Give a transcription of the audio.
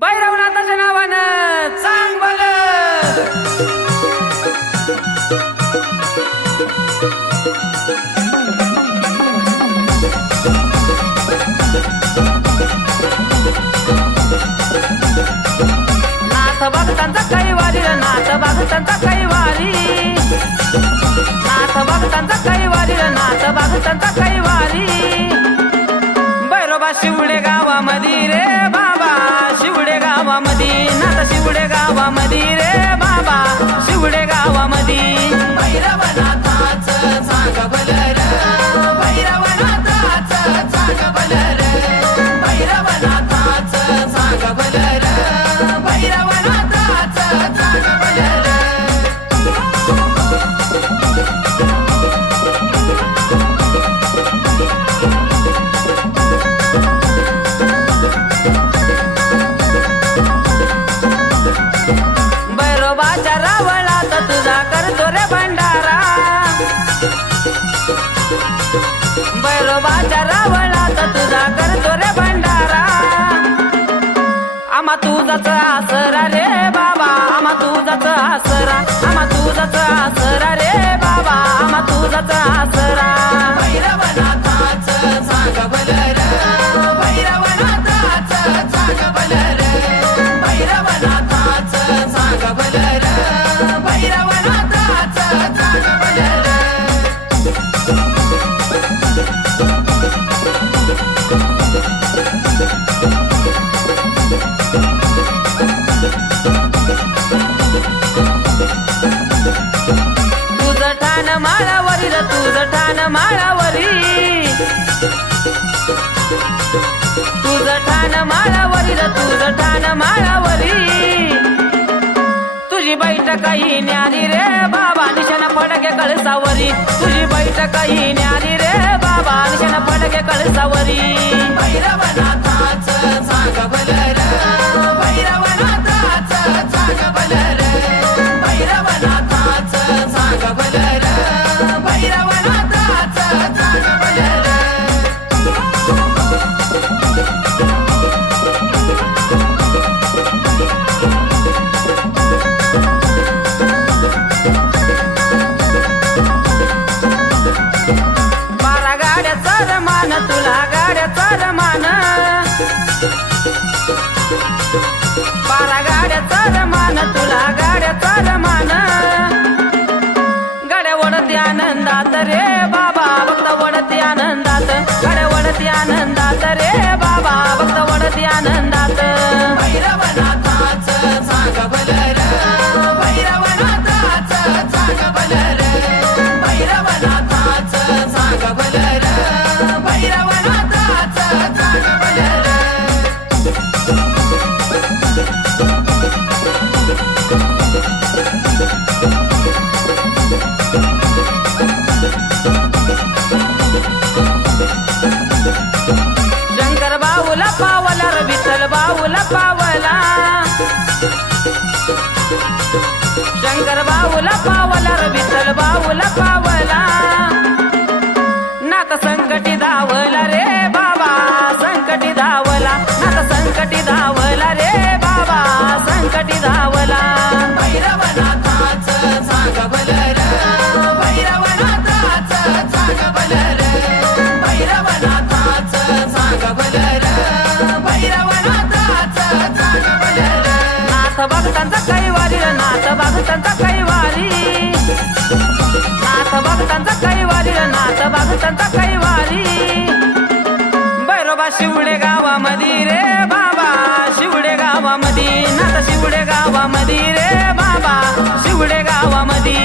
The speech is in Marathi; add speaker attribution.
Speaker 1: बैरवनाथाच्या नावानं चांग भलं नाथ भक्तांचा कैवारी नाथ भक्तांचा कैवारी. नाथ भक्तांचा कैवारी नाथ भक्तांचा कैवारी. बैरोबा शिवडे बैरोबाच्या रावळात तुझा करतो रे भंडारा. आम्हा तुझाच आसरा रे बाबा आम्हा तुझाच आसरा आम्हा तुझाच आसरा रे बाबा आम्हा तुझाच आसरा. माळावरी. तुझ ठाण माळावरी र तुझं ठाण माळावरी. तुझी बैठक ही न्यारी रे बाबा निशाणा फडके कळसावरी. तुझी बैठक ही न्यारी रे बाबा निशाणा फडके कळसावरी. भैरवनाथ गाड्याचा रमान गाड्या वडती आनंदात रे बाबा भक्त वडती आनंदात. गाड्या वडती आनंदात रे विठ्ठल बाऊला पावला. शंकर बाऊला पावला र विठ्ठल बाऊला पावला. शिवडे गावामध्ये रे बाबा. शिवडे गावामध्ये नाता शिवडे गावामध्ये रे बाबा. शिवडे गावामध्ये